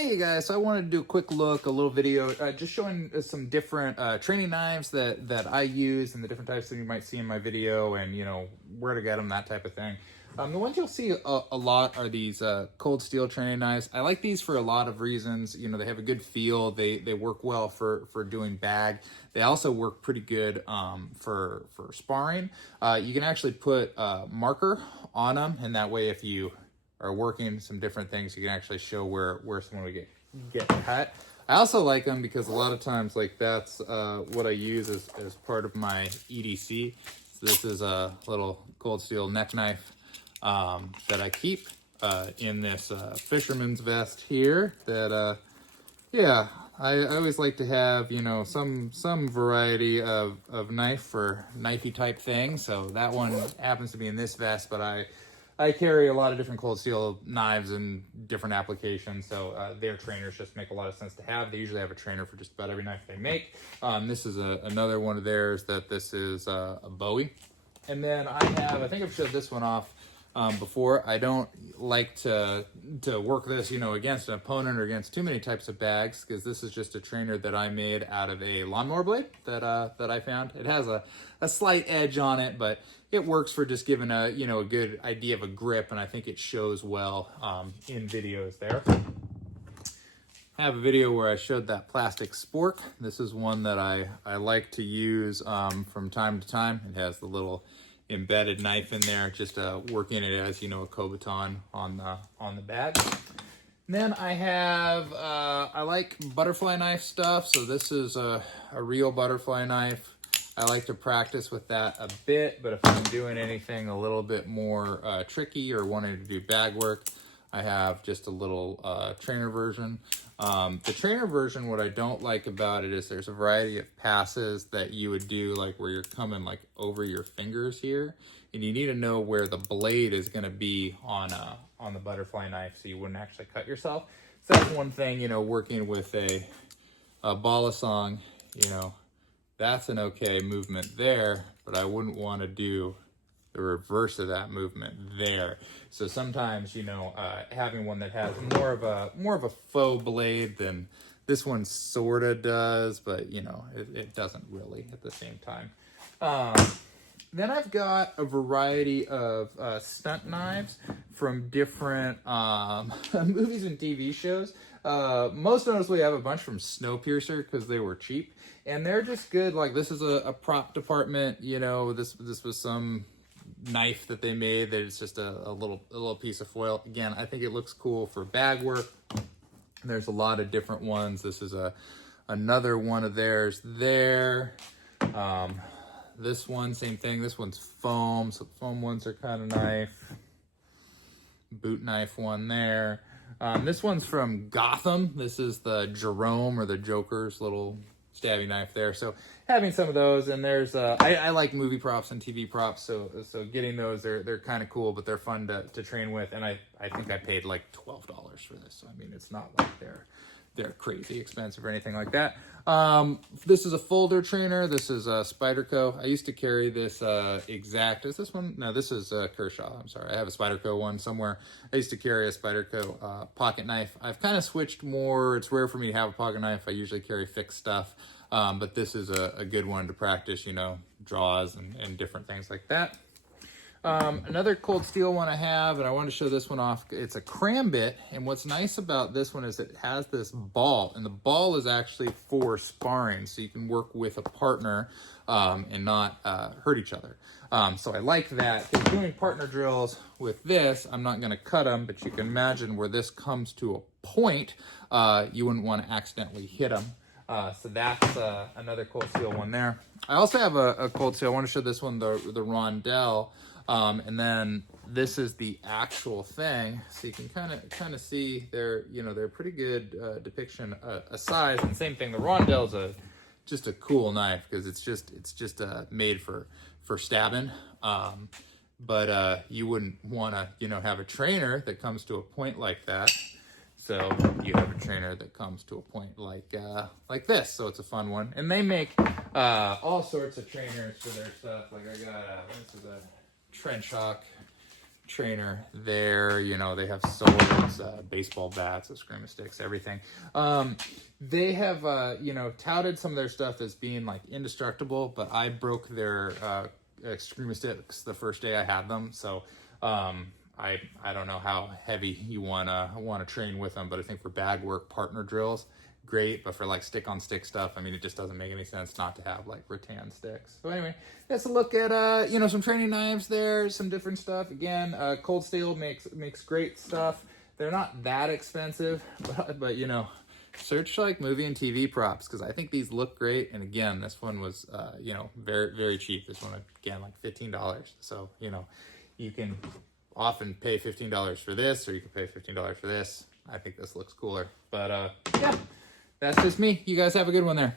Hey guys, so I wanted to do a quick look, a little video, just showing some different training knives that I use and the different types that you might see in my video, and where to get them, that type of thing. The ones you'll see a lot are these cold steel training knives. I like these for a lot of reasons. They have a good feel. They work well for doing bag. They also work pretty good for sparring. You can actually put a marker on them, and that way if you are working some different things, you can actually show where someone would get cut. I also like them because a lot of times, like, that's what I use as part of my EDC. So this is a little cold steel neck knife that I keep in this fisherman's vest here. That yeah, I always like to have some variety of knife for knifey type things. So that one happens to be in this vest, but I carry a lot of different cold steel knives in different applications, so their trainers just make a lot of sense to have. They usually have a trainer for just about every knife they make. This is another one of theirs. This is a Bowie. And then I think I've showed this one off before. I don't like to work this, against an opponent or against too many types of bags, because this is just a trainer that I made out of a lawnmower blade that I found. It has a slight edge on it, but it works for just giving a good idea of a grip, and I think it shows well in videos there. I have a video where I showed that plastic spork. This is one that I like to use from time to time. It has the little embedded knife in there, just working it as a Kobaton on the bag. And then I have I like butterfly knife stuff, so this is a real butterfly knife. I like to practice with that a bit, but if I'm doing anything a little bit more tricky or wanting to do bag work, I have just a little trainer version. The trainer version, what I don't like about it is there's a variety of passes that you would do, like where you're coming like over your fingers here, and you need to know where the blade is going to be on the butterfly knife so you wouldn't actually cut yourself. So that's one thing, working with a Balisong, that's an okay movement there, but I wouldn't want to do the reverse of that movement there. So sometimes, having one that has more of a faux blade than this one sort of does, but it doesn't really at the same time. Then I've got a variety of stunt knives from different movies and TV shows. Most noticeably, I have a bunch from Snowpiercer because they were cheap, and they're just good. Like, this is a prop department. This was some knife that they made that it's just a little piece of foil. Again, I think it looks cool for bag work. There's a lot of different ones. This is another one of theirs there. This one, same thing. This one's foam, so foam ones are kind of nice. Boot knife one there. This one's from Gotham. This is the Jerome, or the Joker's little stabby knife there. So having some of those, and there's I like movie props and TV props, so getting those, they're kind of cool, but they're fun to train with. And I think I paid like $12 for this. So I mean, it's not like they're crazy expensive or anything like that. This is a folder trainer. This is Spyderco. I used to carry this exact. Is this one? No, this is Kershaw. I'm sorry. I have a Spyderco one somewhere. I used to carry a Spyderco pocket knife. I've kind of switched more. It's rare for me to have a pocket knife. I usually carry fixed stuff. But this is a good one to practice, draws and different things like that. Another cold steel one I have, and I wanted to show this one off. It's a Crambit, and what's nice about this one is it has this ball, and the ball is actually for sparring, so you can work with a partner and not hurt each other. So I like that. If you're doing partner drills with this, I'm not going to cut them, but you can imagine where this comes to a point, you wouldn't want to accidentally hit them. So that's another cold steel one there. I also have a cold steel. I want to show this one, the Rondell. And then this is the actual thing, so you can kind of see they're pretty good depiction a size. And same thing, the Rondell's just a cool knife because it's just made for stabbing. But you wouldn't want to have a trainer that comes to a point like that. So you have a trainer that comes to a point like this. So it's a fun one, and they make all sorts of trainers for their stuff. Like I got this is a Trench Hawk trainer there. You know, they have swords, baseball bats, eskrima sticks, everything. They have, you know, touted some of their stuff as being like indestructible, but I broke their eskrima sticks the first day I had them. So I don't know how heavy you wanna train with them, but I think for bag work, partner drills, great. But for like stick on stick stuff, I mean, it just doesn't make any sense not to have like rattan sticks. So anyway, let's look at you know, some training knives there, some different stuff. Again, Cold Steel makes great stuff. They're not that expensive, but you know, search like movie and TV props, because I think these look great. And again, this one was you know, very, very cheap. This one, again, like $15. So you know, you can often pay $15 for this, or you can pay $15 for this. I think this looks cooler. But yeah, that's just me. You guys have a good one there.